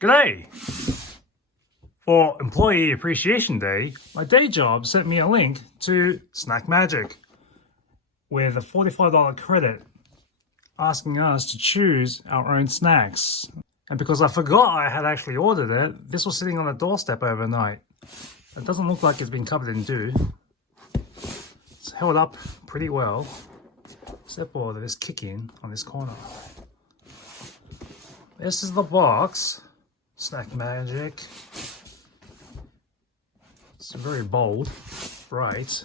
G'day! For Employee Appreciation Day, my day job sent me a link to SnackMagic with a $45 credit asking us to choose our own snacks. And because I forgot I had actually ordered it, this was sitting on the doorstep overnight. It doesn't look like it's been covered in dew. It's held up pretty well, except for this kick in on this corner. This is the box. SnackMagic. It's very bold, bright.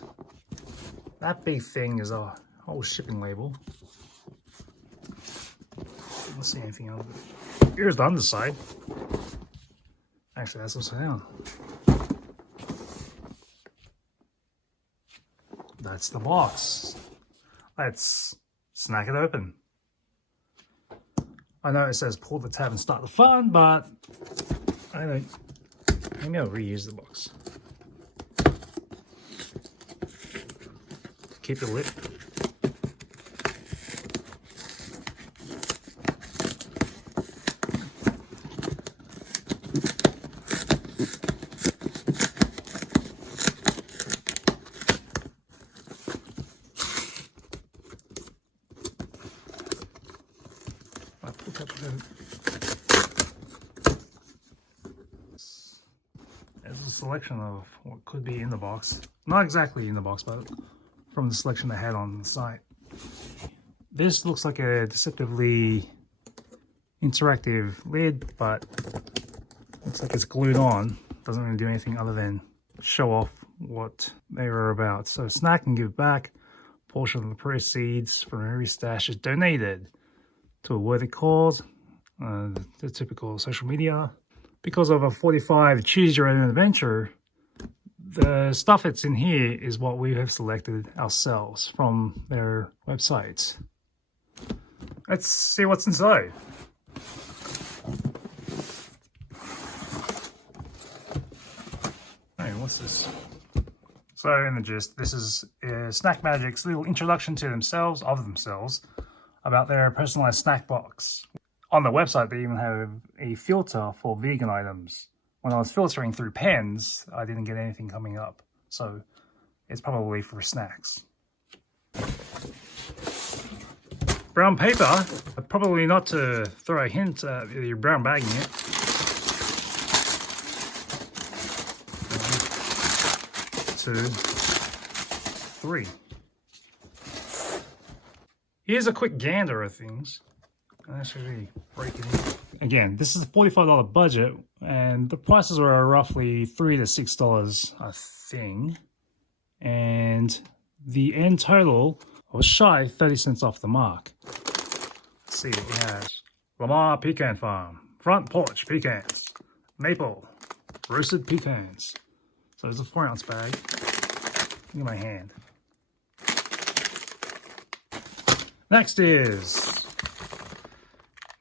That big thing is a whole shipping label. I don't see anything on it. Here's the underside. Actually, that's upside down. That's the box. Let's snack it open. I know it says pull the tab and start the fun, but I don't. Maybe I'll reuse the box. Keep it lit. There's a selection of what could be in the box. Not exactly in the box, but from the selection they had on the site. This looks like a deceptively interactive lid, but looks like it's glued on. Doesn't really do anything other than show off what they were about. So Snack and Give Back. A portion of the proceeds from every stash is donated to a worthy cause. The typical social media. Because of a 45 choose your own adventure, the stuff that's in here is what we have selected ourselves from their websites. Let's see what's inside. Hey, what's this? So in the gist, this is SnackMagic's little introduction to themselves, about their personalized snack box. On the website, they even have a filter for vegan items. When I was filtering through pens, I didn't get anything coming up. So it's probably for snacks. Brown paper, probably not to throw a hint at your brown bagging it. 1, 2, 3. Here's a quick gander of things. Actually break it in. Again, this is a $45 budget, and the prices were roughly $3 to $6 a thing. And the end total was shy 30 cents off the mark. Let's see what we have. Lamar Pecan Farm, Front Porch Pecans, Maple, Roasted Pecans. So it's a 4-ounce bag. Look at my hand. Next is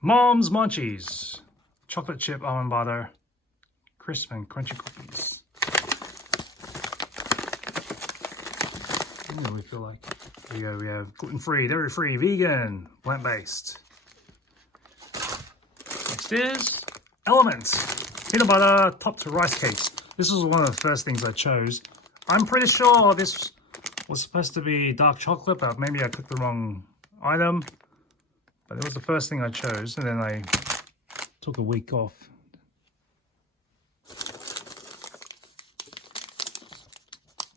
Mom's Munchies, chocolate chip almond butter, crisp and crunchy cookies. What do we feel like? Here we have gluten-free, dairy-free, vegan, plant-based. Next is Almond, peanut butter topped rice cakes. This was one of the first things I chose. I'm pretty sure this was supposed to be dark chocolate, but maybe I clicked the wrong item. But it was the first thing I chose, and then I took a week off.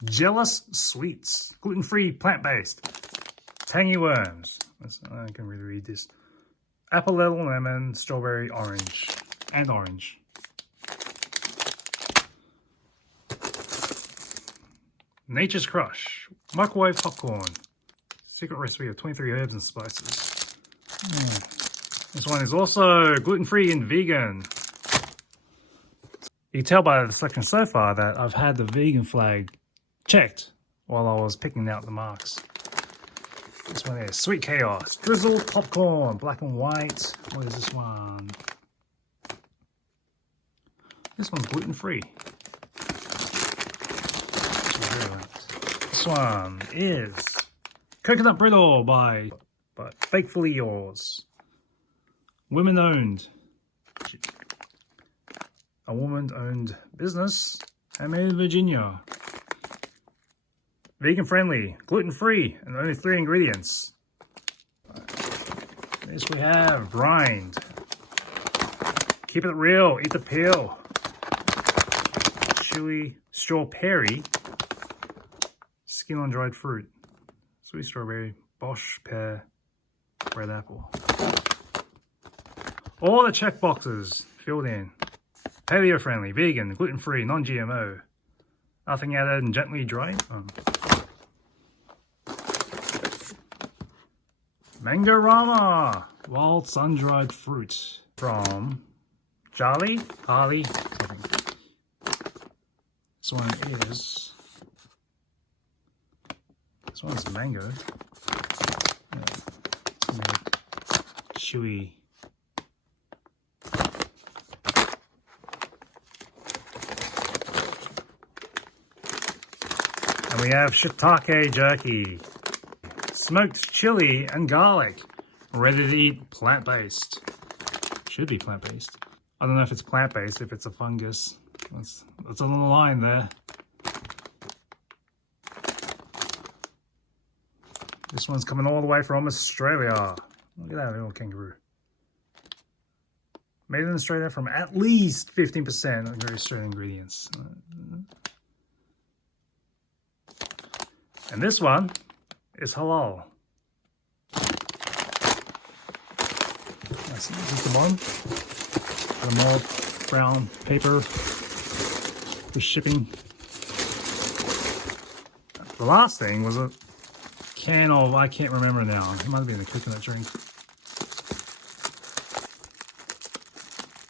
Jealous Sweets, gluten-free, plant-based, tangy worms. I can really read this. Apple, lemon, strawberry, orange, and orange. Nature's Crush, microwave popcorn, secret recipe of 23 herbs and spices. This one is also gluten-free and vegan. You can tell by the selection so far that I've had the vegan flag checked while I was picking out the marks. This one is Sweet Chaos, Drizzled popcorn, black and white. What is this one? This one's gluten-free. This one is Coconut Brittle by Bakefully Yours. Women owned. a woman-owned business, handmade in Virginia. Vegan friendly, gluten-free, and only 3 ingredients. This we have Rind. Keep it real, eat the peel. Chewy strawberry. Skin on dried fruit. Sweet strawberry, Bosch pear, red apple. All the check boxes filled in. Paleo friendly, vegan, gluten-free, non-GMO. Nothing added and gently dried. Mango-rama, wild sun-dried fruit from Jali, I think. This one is, this one's mango. Chewy. And we have Shiitake jerky. Smoked chili and garlic. Ready to eat, plant-based. Should be plant-based. I don't know if it's plant-based, if it's a fungus. That's on the line there. This one's coming all the way from Australia. Look at that little kangaroo. Made in Australia from at least 15% of very Australian ingredients. And this one is halal. That's the bottom. The more brown paper for shipping. The last thing was a can of, I can't remember now. It might have been a coconut drink.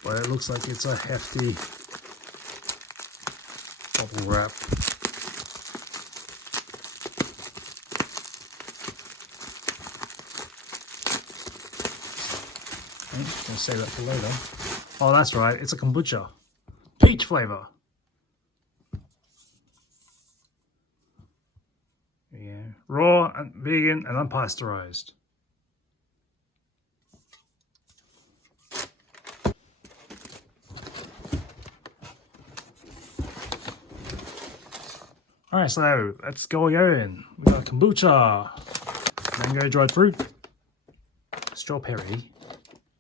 But it looks like it's a hefty bubble wrap. Okay, gonna save that for later. Oh, that's right. It's a kombucha. Peach flavor. Yeah. Raw, and vegan, and unpasteurized. Alright, so let's go again. We got kombucha, mango dried fruit, strawberry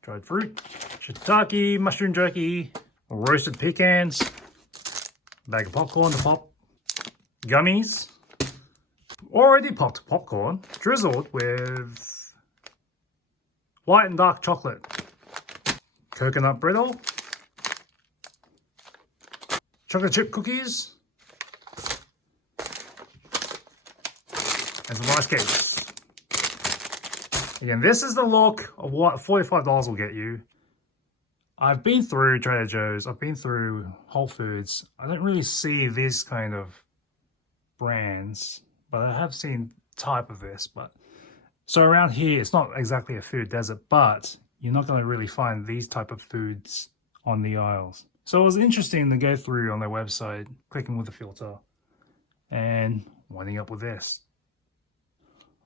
dried fruit, shiitake, mushroom jerky, roasted pecans, bag of popcorn to pop, gummies, already popped popcorn, drizzled with white and dark chocolate, coconut brittle, chocolate chip cookies, and some rice cakes. Again, this is the look of what $45 will get you. I've been through Trader Joe's, I've been through Whole Foods. I don't really see this kind of brands, but I have seen type of this. But so around here, it's not exactly a food desert, but you're not going to really find these type of foods on the aisles. So it was interesting to go through on their website, clicking with the filter, and winding up with this.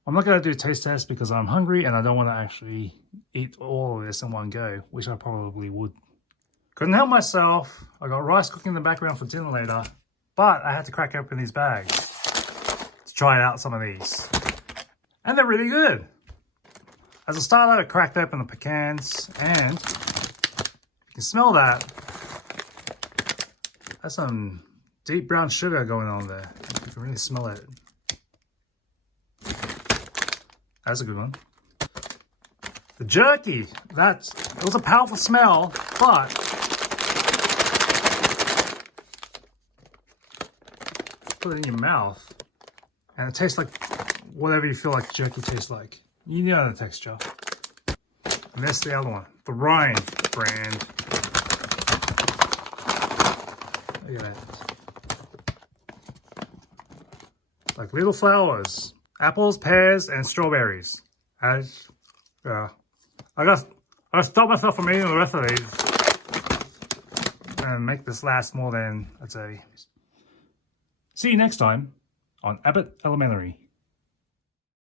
I'm not going to do a taste test because I'm hungry and I don't want to actually eat all of this in one go, which I probably would. Couldn't help myself. I got rice cooking in the background for dinner later, but I had to crack open these bags to try out some of these. And they're really good. As a starter, I cracked open the pecans, and you can smell that. That's some deep brown sugar going on there. You can really smell it. That's a good one. The jerky, it was a powerful smell, but put it in your mouth and it tastes like whatever you feel like jerky tastes like. You know the texture. And that's the other one, the Rind brand. Look at that. Like little flowers. Apples, pears, and strawberries. I gotta stop myself from eating the rest of these and make this last more than, I'd say. See you next time on Abbott Elementary.